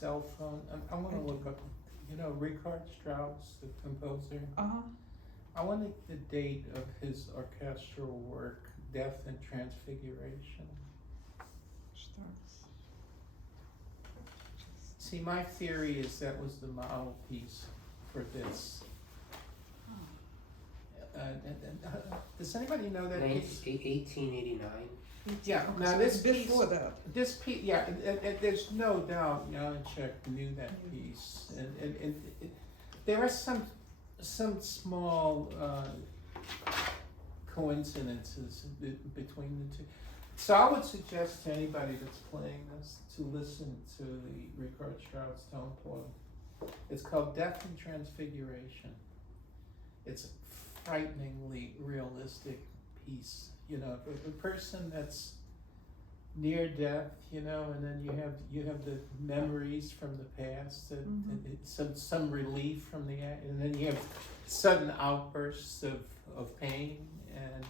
cell phone. I want to look up, Richard Strauss, the composer. I wanted the date of his orchestral work, Death and Transfiguration. See, my theory is that was the model piece for this. Does anybody know that piece? 1889. Yeah, now So it's before that. This piece, yeah, there's no doubt Janacek knew that piece, and there are some small coincidences between the two. So I would suggest to anybody that's playing this to listen to the Richard Strauss tone poem. It's called Death and Transfiguration. It's a frighteningly realistic piece. A person that's near death, and then you have the memories from the past, and some relief from and then you have sudden outbursts of pain, and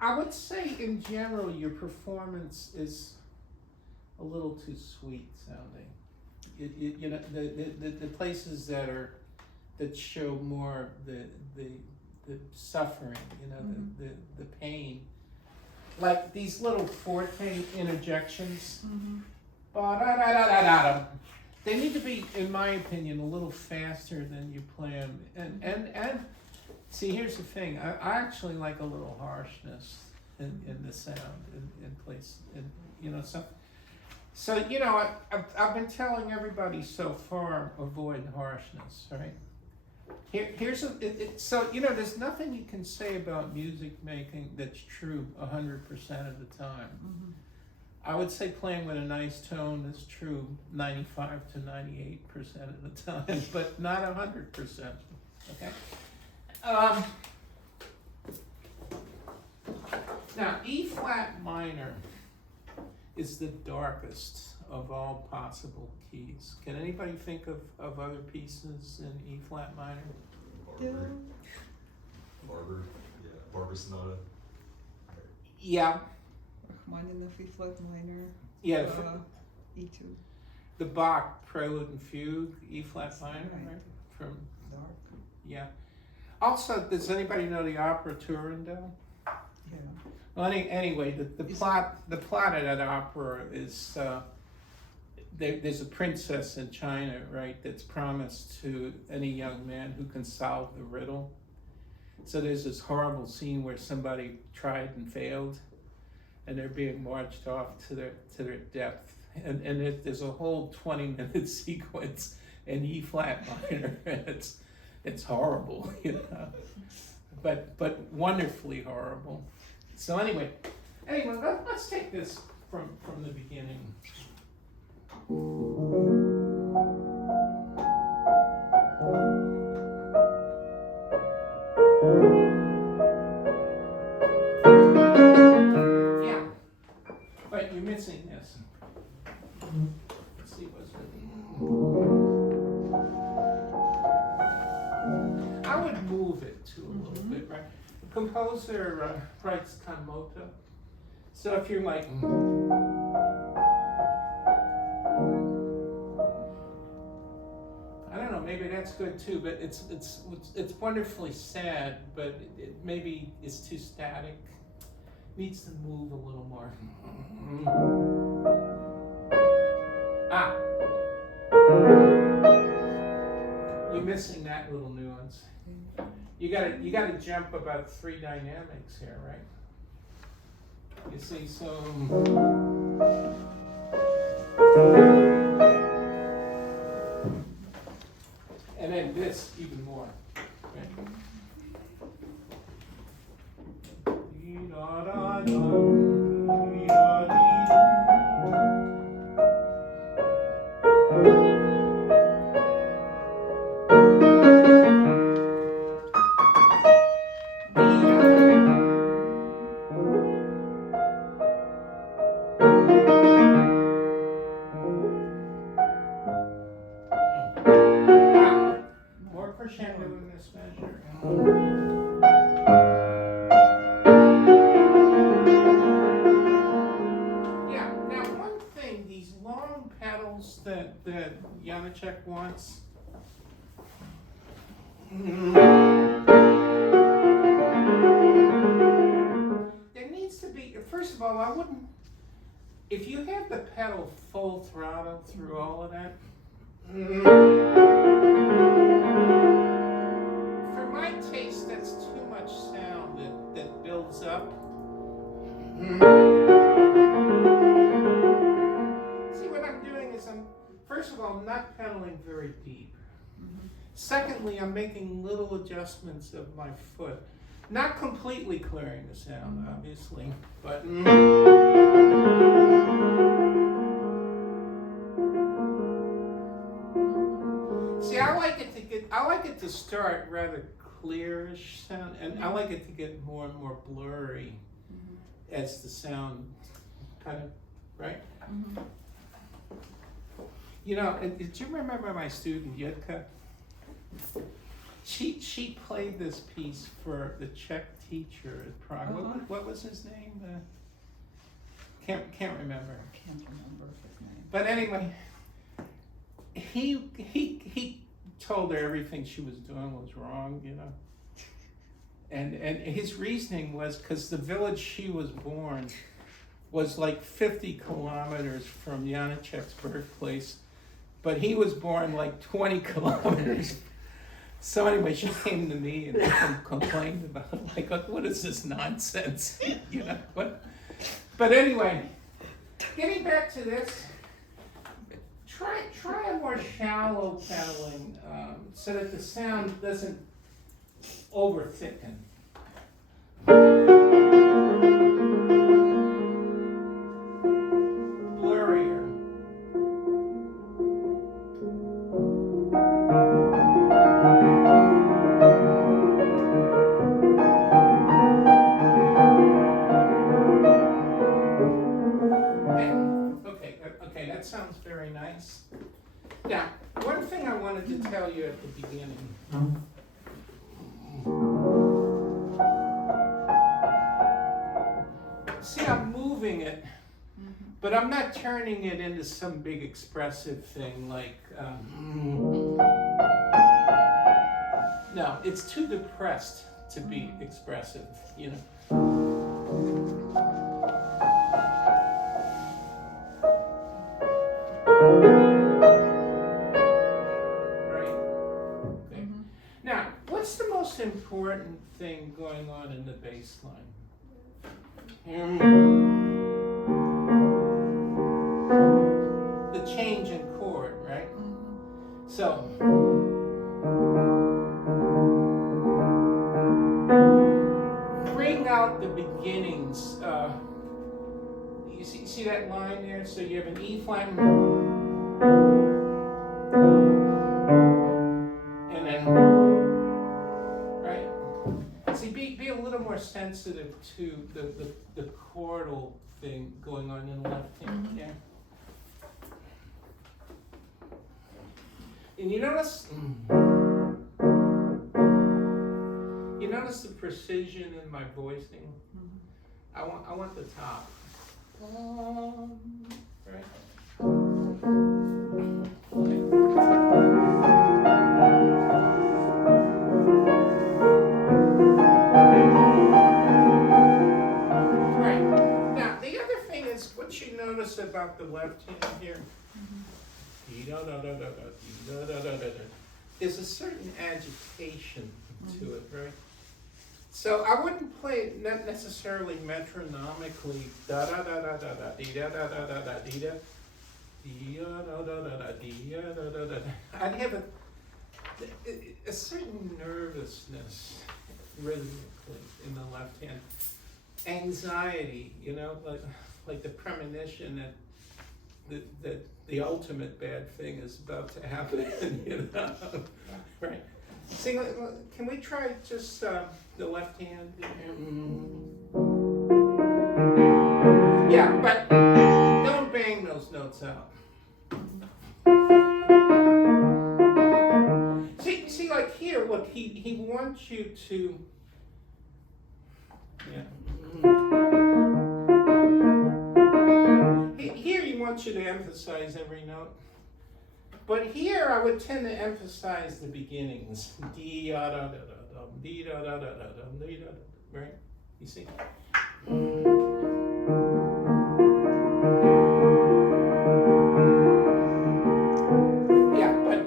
I would say in general your performance is a little too sweet sounding. The places that show more the suffering, the pain, like these little forte interjections. They need to be, in my opinion, a little faster than you play them. And see, here's the thing. I actually like a little harshness in the sound in place. So I've been telling everybody so far, avoid harshness, right? So there's nothing you can say about music making that's true 100% of the time. I would say playing with a nice tone is true 95 to 98% of the time, but not 100%. Okay. Now, E flat minor is the darkest of all possible keys. Can anybody think of other pieces in E flat minor? Barber Sonata. Yeah. Rachmaninoff E flat minor. Yeah. E2. The Bach Prelude and Fugue, E flat minor, right? From Dark. Yeah. Also, does anybody know the opera Turandot? Yeah. Well, anyway, the plot of that opera is there's a princess in China, right, that's promised to any young man who can solve the riddle. So there's this horrible scene where somebody tried and failed, and they're being marched off to their death, and there's a whole 20-minute sequence in E flat minor, and it's horrible, but wonderfully horrible. So anyway, let's take this from the beginning. Yeah, but you're missing this. Let's see what's I would move it too a little bit, right? The composer writes canmoto. So if you're like, I don't know, maybe that's good too, but it's wonderfully sad, but it maybe is too static. Needs to move a little more. You're missing that little nuance. You gotta jump about 3 dynamics here, right? You see, so and then this even more. Okay? More crescendo in this measure. once. There needs to be, first of all, I wouldn't, if you have the pedal full throttle through all of that, for my taste, that's too much sound that builds up. See, what I'm doing is first of all, not pedaling very deep. Secondly, I'm making little adjustments of my foot. Not completely clearing the sound, obviously, but see, I like it to start rather clearish sound, and I like it to get more and more blurry as the sound kind of, right? You know, did you remember my student Yutka? She played this piece for the Czech teacher at Prague. What was his name? Can't remember. Can't remember his name. But anyway, he told her everything she was doing was wrong, you know. And his reasoning was because the village she was born was like 50 kilometers from Janacek's birthplace, but he was born like 20 kilometers. So anyway, she came to me and complained about it, like, what is this nonsense, you know? But anyway, getting back to this, try a more shallow pedaling so that the sound doesn't over thicken. Blurrier. Okay, that sounds very nice. Now, one thing I wanted to tell you at the beginning. See, I'm moving it, but I'm not turning it into some big expressive thing like, no, it's too depressed to be expressive, you know. Right? Okay. Now, what's the most important thing going on in the bass line? The change in chord, right? So, bring out the beginnings. You see that line there? So you have an E flat, and then, right? See, be a little more sensitive to the chordal thing going on in the left hand there. And you notice the precision in my voicing. I want the top. Right? Right. Now the other thing is what you notice about the left hand here. There's a certain agitation to it, right? So I wouldn't play it not necessarily metronomically da da da da da da dee da da da da da dee da dee da da da da dee da da da da. I'd have a certain nervousness rhythmically in the left hand, anxiety, you know, like the premonition that the ultimate bad thing is about to happen, you know, right? See, can we try just the left hand? Yeah, but don't bang those notes out. See, like here, look, he wants you to, yeah. Here he wants you to emphasize every note. But here I would tend to emphasize the beginnings. Dee da da da da dum, dee da da da da dum, dee da da. Right? You see? Yeah, but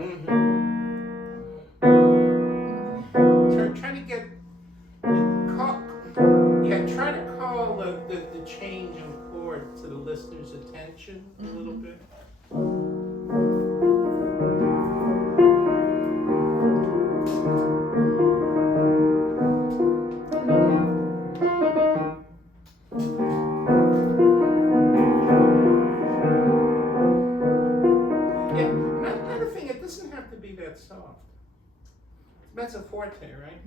try to get try to call the change in chord to the listener's attention a little bit. Yeah, another thing, it doesn't have to be that soft. Mezzo forte, right?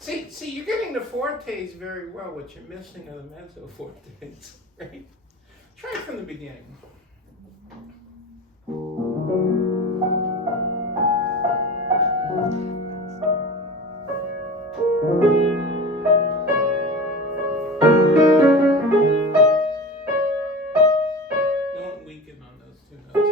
See, you're getting the fortes very well. What you're missing are the mezzo fortes, right? Try it from the beginning. Don't weaken on those two notes.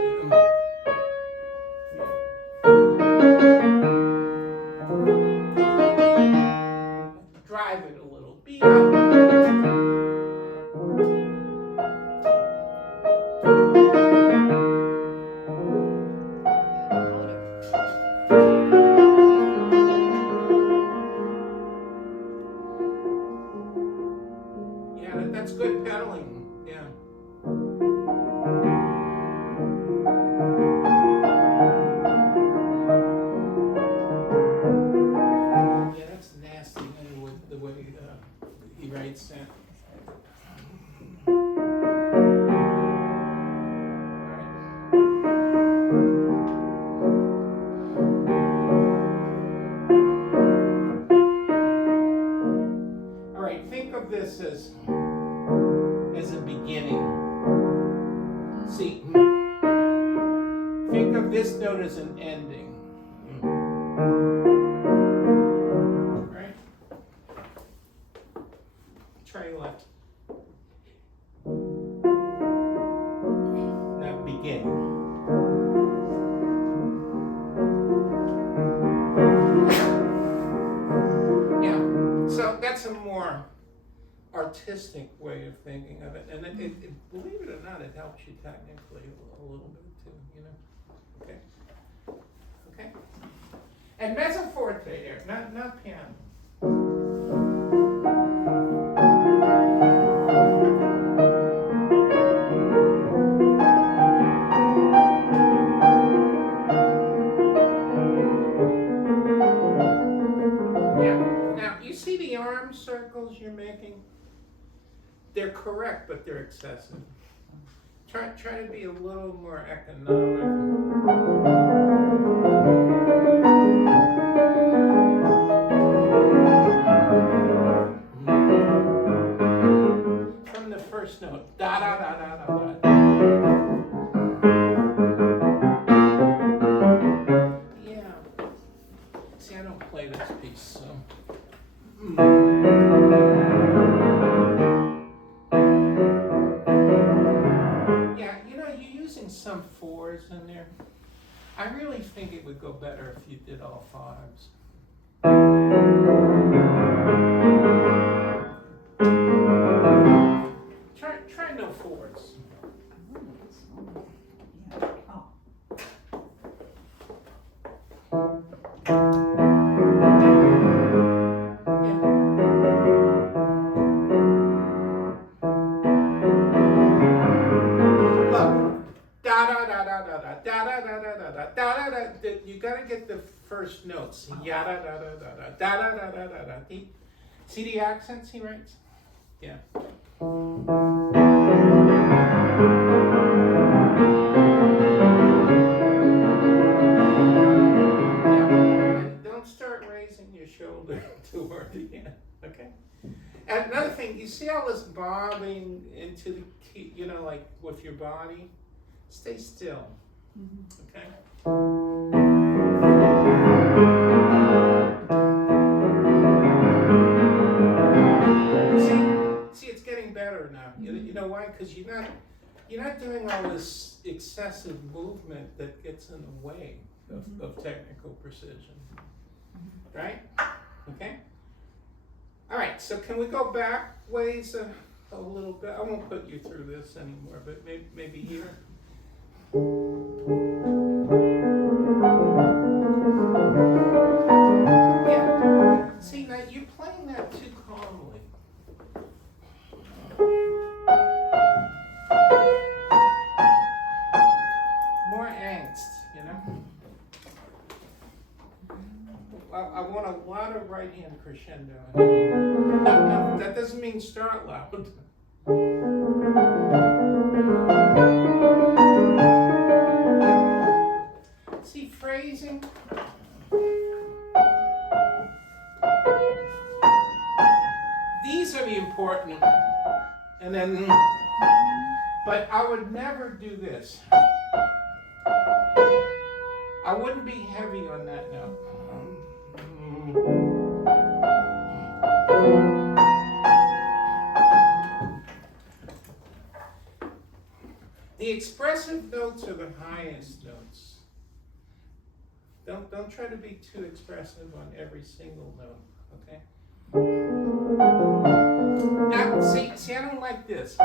Drive it a little. Beat up. Yeah, that's good pedaling. Yeah. Yeah, that's nasty. The way he writes that. All right, think of this as a beginning. See, think of this note as an ending. Right? Try left. Now begin. Yeah, so that's a more artistic way of thinking of it, and it believe it or not, it helps you technically a little bit too, you know. Okay. And mezzo forte there, not piano. Yeah. Now you see the arm circles you're making? They're correct, but they're excessive. Try to be a little more economic. From the first note, da da da da da da. Yeah. See, I don't play this piece, so. Yeah, you know, you're using some fours in there. I really think it would go better if you did all fives. Try no fours. You gotta get the first notes. Yada da da da da da da da da da. See the accents he writes? Yeah. And don't start raising your shoulder toward the end. Okay. And another thing, you see all this bobbing into the key, you know, like with your body? Stay still. Okay? See, it's getting better now. You know why? Because you're not you're not doing all this excessive movement that gets in the way of technical precision, right? Okay? All right, so can we go back ways a little bit? I won't put you through this anymore, but maybe here. Yeah. See, now you're playing that too calmly. More angst, you know? I want a lot of right hand crescendo. No, that doesn't mean start loud. See, phrasing. These are the important, and then, but I would never do this. I wouldn't be heavy on that note. The expressive notes are the highest notes. Don't try to be too expressive on every single note, okay? Now, see, I don't like this.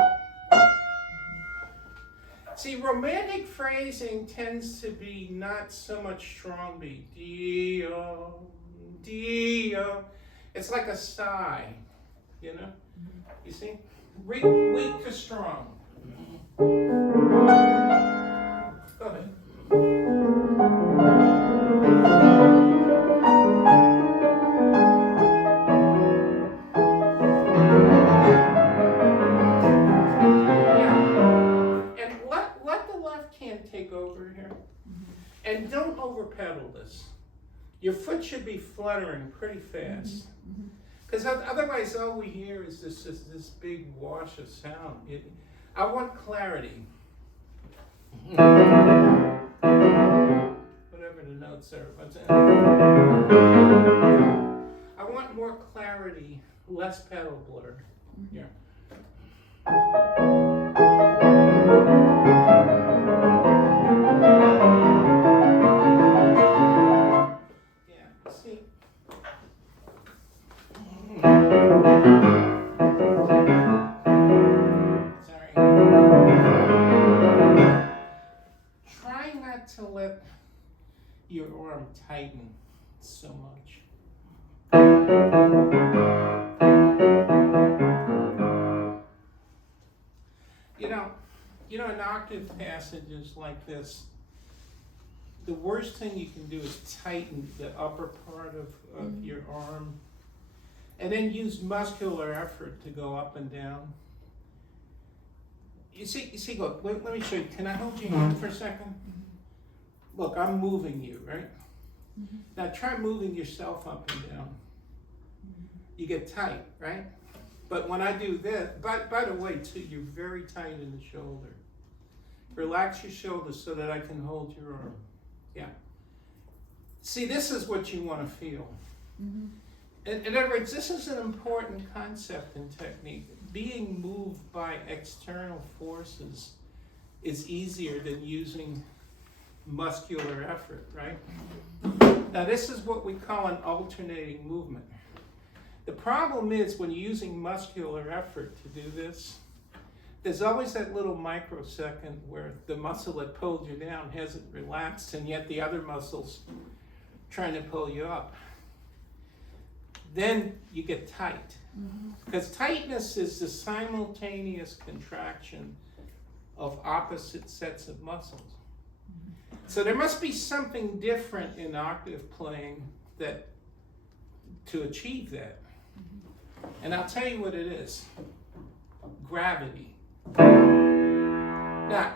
See, romantic phrasing tends to be not so much strong beat. Dio, dio. It's like a sigh, you know? You see? Weak to strong. Go ahead. Take over here. And don't over pedal this. Your foot should be fluttering pretty fast. Because otherwise all we hear is this big wash of sound. I want clarity. Whatever the notes are. I want more clarity, less pedal blur. Yeah. To let your arm tighten so much. You know, in octave passages like this, the worst thing you can do is tighten the upper part of your arm, and then use muscular effort to go up and down. You see, look, let me show you. Can I hold your hand for a second? Look, I'm moving you, right? Now try moving yourself up and down. You get tight, right? But when I do this, by the way, too, you're very tight in the shoulder. Relax your shoulders so that I can hold your arm. Yeah. See, this is what you want to feel. In other words, this is an important concept in technique. Being moved by external forces is easier than using muscular effort, right? Now this is what we call an alternating movement. The problem is when you're using muscular effort to do this, there's always that little microsecond where the muscle that pulled you down hasn't relaxed and yet the other muscle's trying to pull you up. Then you get tight. Because tightness is the simultaneous contraction of opposite sets of muscles. So there must be something different in octave playing that to achieve that. And I'll tell you what it is. Gravity. Now,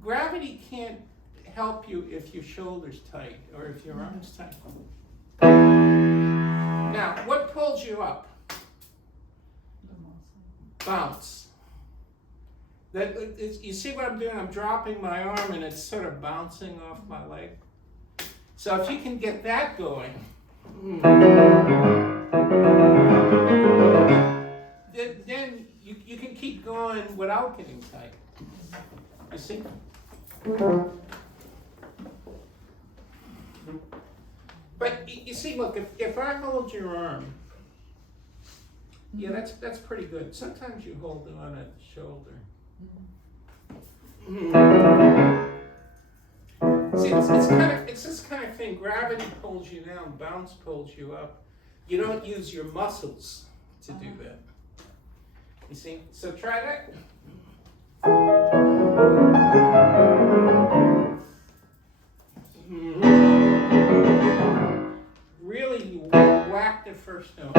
gravity can't help you if your shoulder's tight or if your arm's tight. Now, what pulls you up? Bounce. You see what I'm doing? I'm dropping my arm and it's sort of bouncing off my leg. So if you can get that going, then you can keep going without getting tight. You see? But you see, look, if I hold your arm, yeah, that's pretty good. Sometimes you hold it on at the shoulder. See, it's this kind of thing. Gravity pulls you down, bounce pulls you up. You don't use your muscles to do that. You see? So try that. Really, you whack the first note.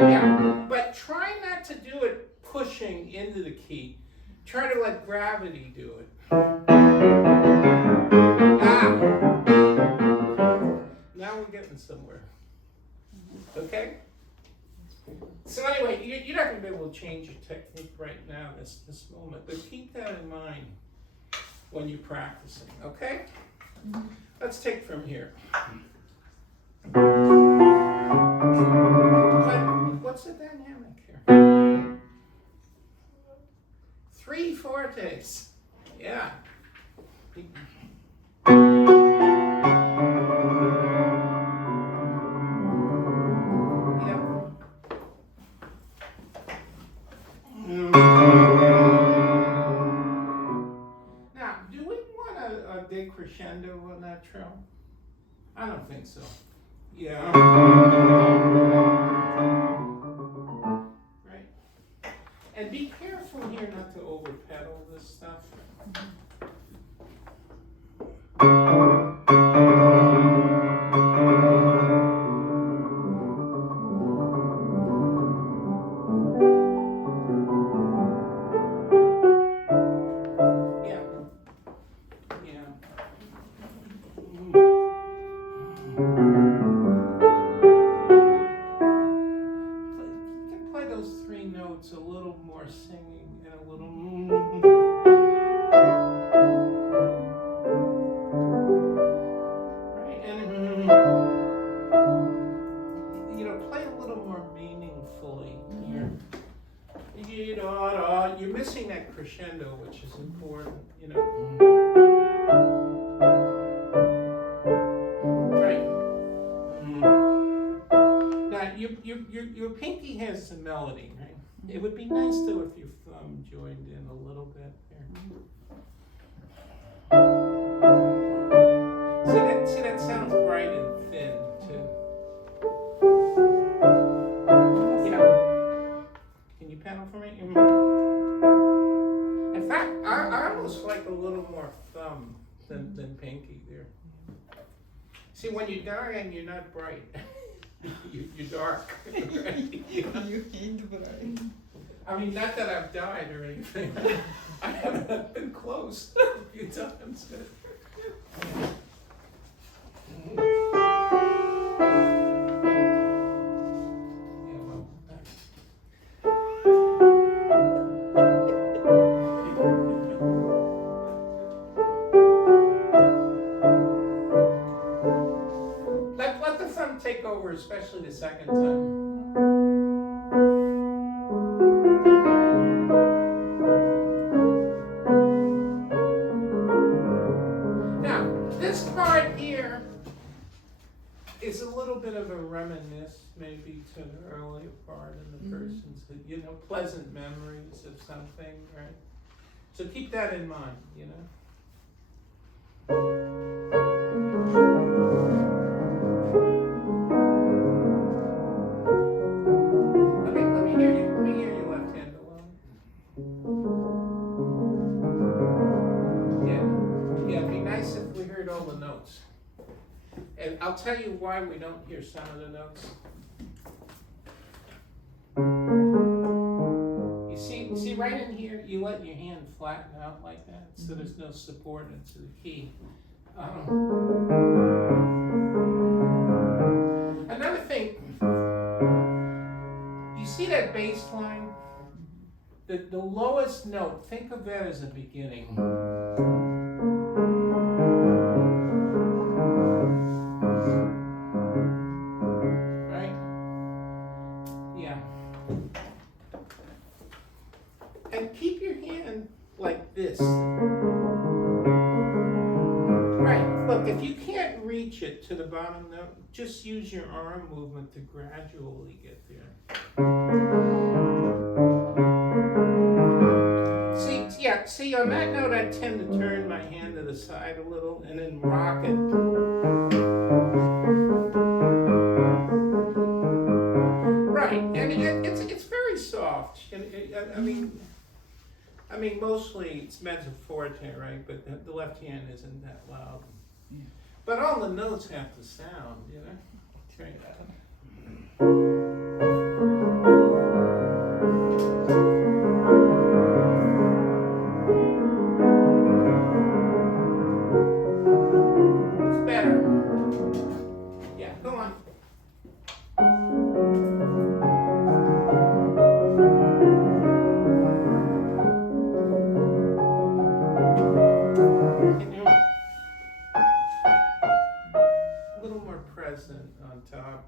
Yeah, but try not to do it pushing into the key. Try to let gravity do it. Now we're getting somewhere. Okay? So anyway, you're not going to be able to change your technique right now, this moment, but keep that in mind when you're practicing, okay? Let's take from here. But what's the dynamic here? 3 fortes. Yeah. Now, do we want a big crescendo on that trill? I don't think so. Yeah. Right. And be careful here not to over pedal this stuff. A little more singing and a little right, and play a little more meaningfully here. You're missing that crescendo, which is important, right. Now your pinky has the melody, right? It would be nice though if your thumb joined in a little bit there. See that sounds bright and thin too. Can you pedal for me? In fact, I almost like a little more thumb than pinky there. See, when you're dying, you're not bright. You're dark. Right? You ain't bright. I mean, not that I've died or anything. I haven't been close a few times. Let the thumb take over, especially the second time. Is a little bit of a reminisce maybe to the earlier part in the person's, pleasant memories of something, right? So keep that in mind, Okay, let me hear your left hand alone. Yeah, it'd be nice if we heard all the notes. And I'll tell you why we don't hear some of the notes. You see right in here, you let your hand flatten out like that, so there's no support into the key. Another thing, you see that bass line? The lowest note, think of that as a beginning. just right. Look, if you can't reach it to the bottom note, just use your arm movement to gradually get there. See, on that note, I tend to turn my hand to the side a little and then rock it. Right, and it's very soft. And I mean, mostly it's mezzo forte, right? But the left hand isn't that loud. Yeah. But all the notes have to sound, you know. Try that. It's better. Yeah, go on. Can you a little more present on top?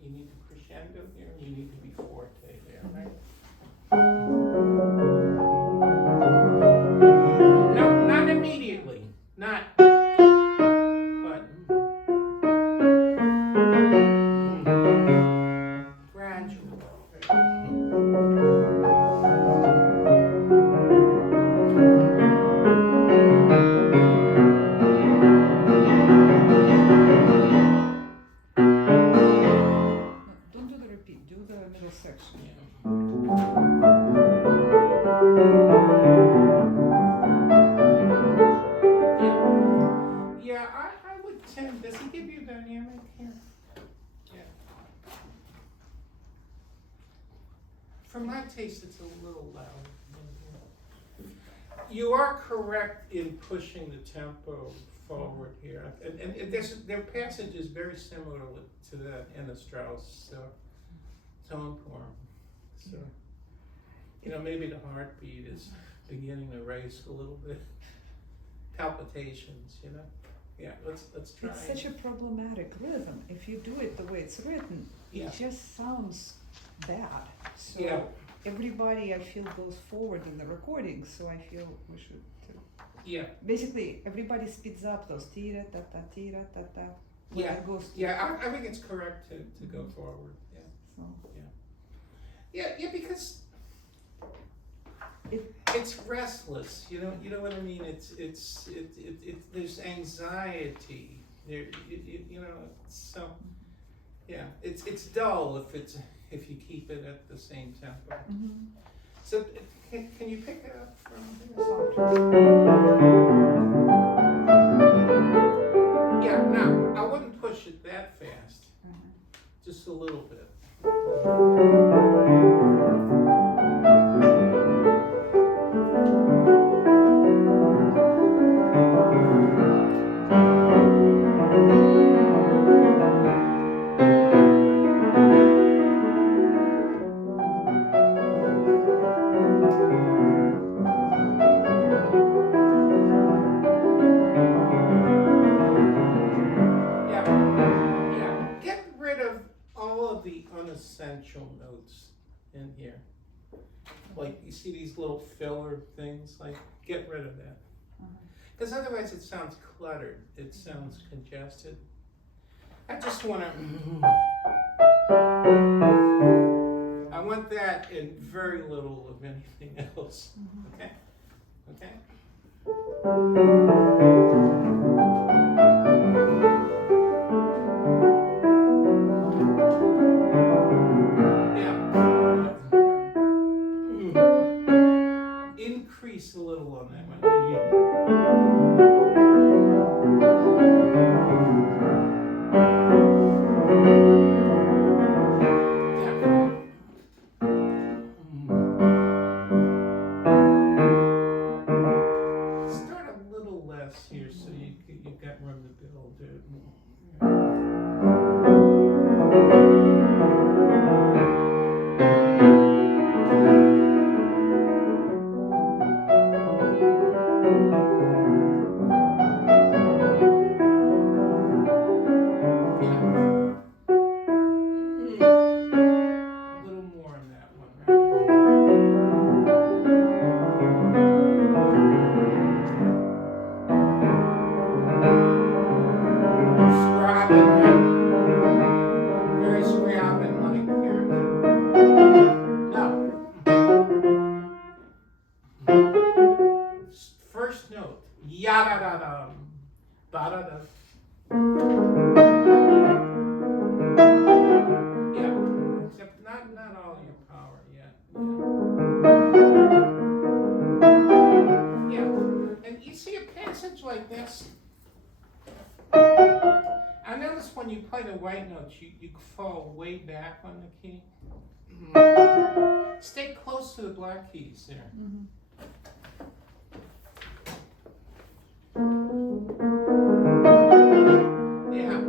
You need to crescendo here, and you need to be forte there, right? No, not immediately. Not. But. Gradual. No, don't do the repeat, do the middle section. Yeah, I would tend. Does he give you dynamic here? Yeah. For my taste, it's a little loud. You are correct in pushing the tempo forward here, and their passage is very similar to that in the Strauss tone form. So, you know, maybe the heartbeat is beginning to race a little bit. Palpitations, you know. Yeah, let's try. It's such a problematic rhythm. If you do it the way it's written, Yeah. it just sounds bad. So Yeah. everybody, I feel, goes forward in the recording. So I feel we should. Yeah. Basically, everybody speeds up those tira ta ta tira ta ta. When Yeah. it goes to Yeah, I think it's correct to go forward. Yeah. so. Yeah, because it's restless. You know what I mean. It's there's anxiety there. You know. So yeah, it's dull if you keep it at the same tempo. Mm-hmm. So can you pick it up from here? Yeah. Now I wouldn't push it that fast. Just a little bit. Yeah. Get rid of all of the unessential notes in here. Like, you see these little filler things? Like, get rid of that. Because otherwise it sounds cluttered. It sounds congested. I just want to... I want that and very little of anything else. Okay? Okay? Increase a little on that one. Start a little the white notes, you fall way back on the key. Stay close to the black keys there. Yeah.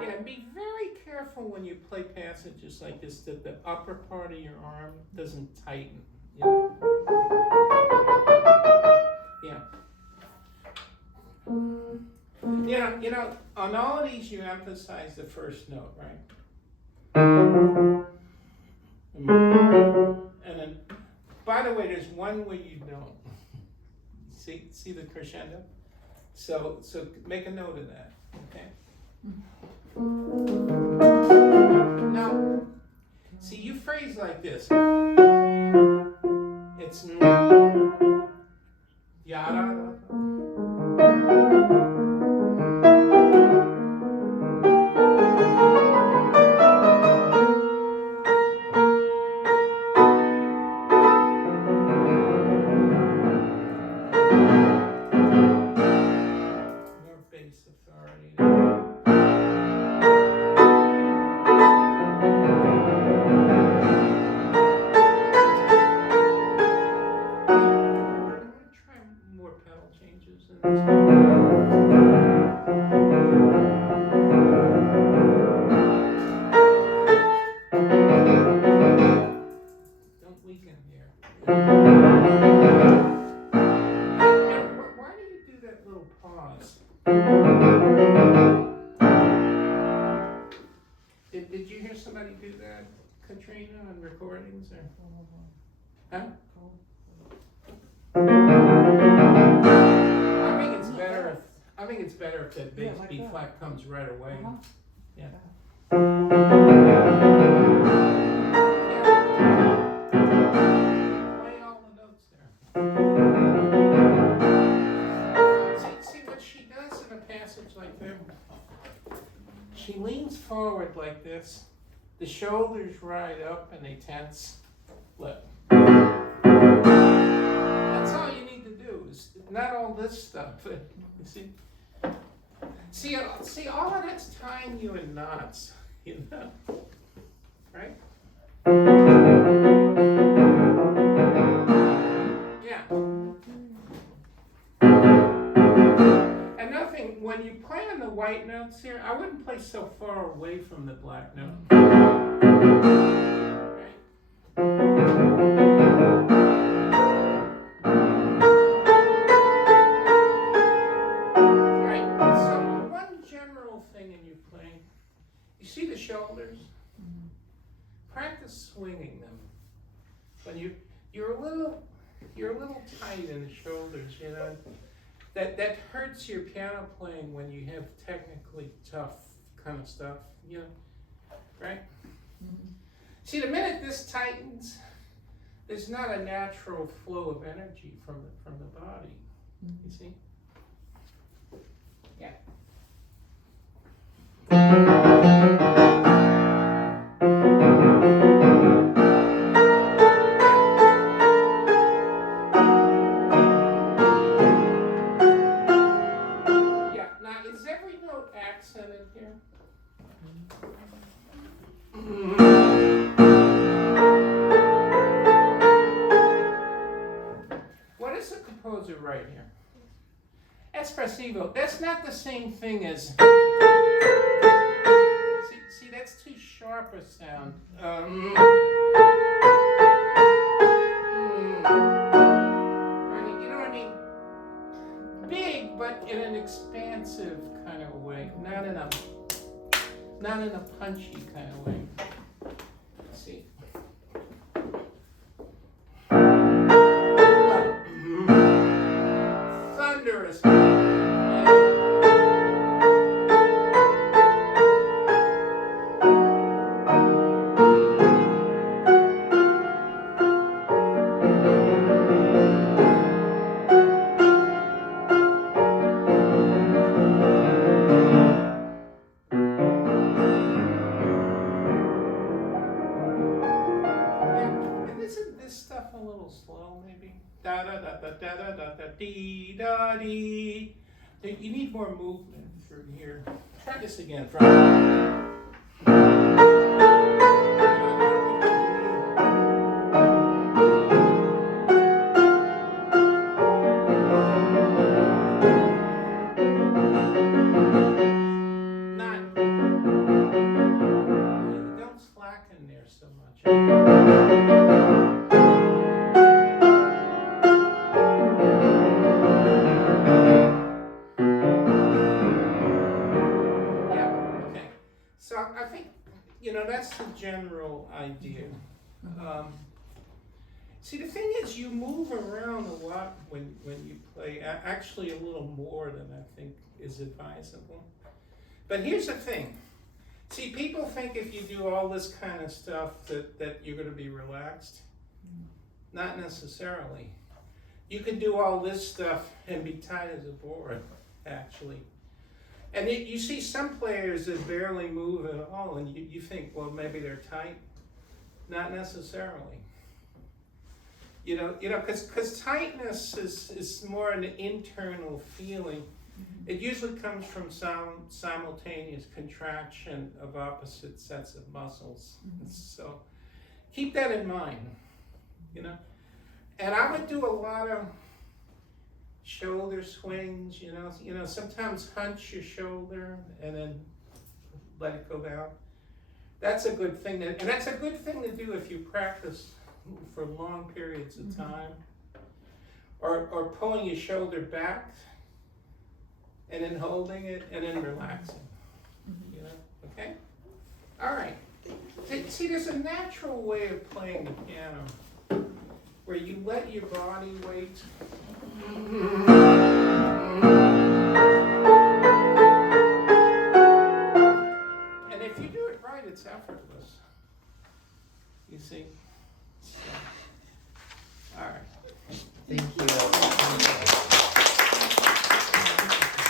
Yeah, and be very careful when you play passages like this that the upper part of your arm doesn't tighten. You know? Yeah. You know, on all of these you emphasize the first note, right? And then, by the way, there's one where you don't. See the crescendo? So make a note of that, okay? Now, see, you phrase like this. It's yada. More bass authority. Try more pedal changes in this. Don't weaken here. Why do you do that little pause? Did you hear somebody do that, Katrina, on recordings or? Huh? I think it's better if that bass like B that. flat comes right away. Yeah. Play all the notes there. See what she does in a passage like that? She leans forward like this. The shoulders ride up and they tense. Look. That's all you need to do. Is not all this stuff. You see? See, all of that's tying you in knots, you know, right? Yeah. And nothing, when you play on the white notes here, I wouldn't play so far away from the black note. Right? You see the shoulders? Practice swinging them. When you're a little tight in the shoulders, you know. That hurts your piano playing when you have technically tough kind of stuff, you know, right? See, the minute this tightens, there's not a natural flow of energy from the body. You see? Yeah. Is every note accented here? What does the composer write here? Espressivo. That's not the same thing as. See, that's too sharp a sound. You know what I mean? Big, but in an expansive kind of way, not in a punchy kind of way. See? Thunderous. dee da dee. You need more movement through here. Try this again. From not, don't slacken there so much. Yeah, okay. So I think, that's the general idea. See, the thing is, you move around a lot when you play, actually a little more than I think is advisable. But here's the thing. See, people think if you do all this kind of stuff that you're going to be relaxed. Not necessarily. You can do all this stuff and be tight as a board, actually. And you see some players that barely move at all, and you think, well, maybe they're tight. Not necessarily. Because tightness is more an internal feeling. It usually comes from some simultaneous contraction of opposite sets of muscles. So keep that in mind, And I would do a lot of shoulder swings, sometimes hunch your shoulder and then let it go down. That's a good thing, and that's a good thing to do if you practice for long periods of time. Or pulling your shoulder back and then holding it and then relaxing. Okay? All right. See, there's a natural way of playing the piano where you let your body weight and if you do it right, it's effortless. You see?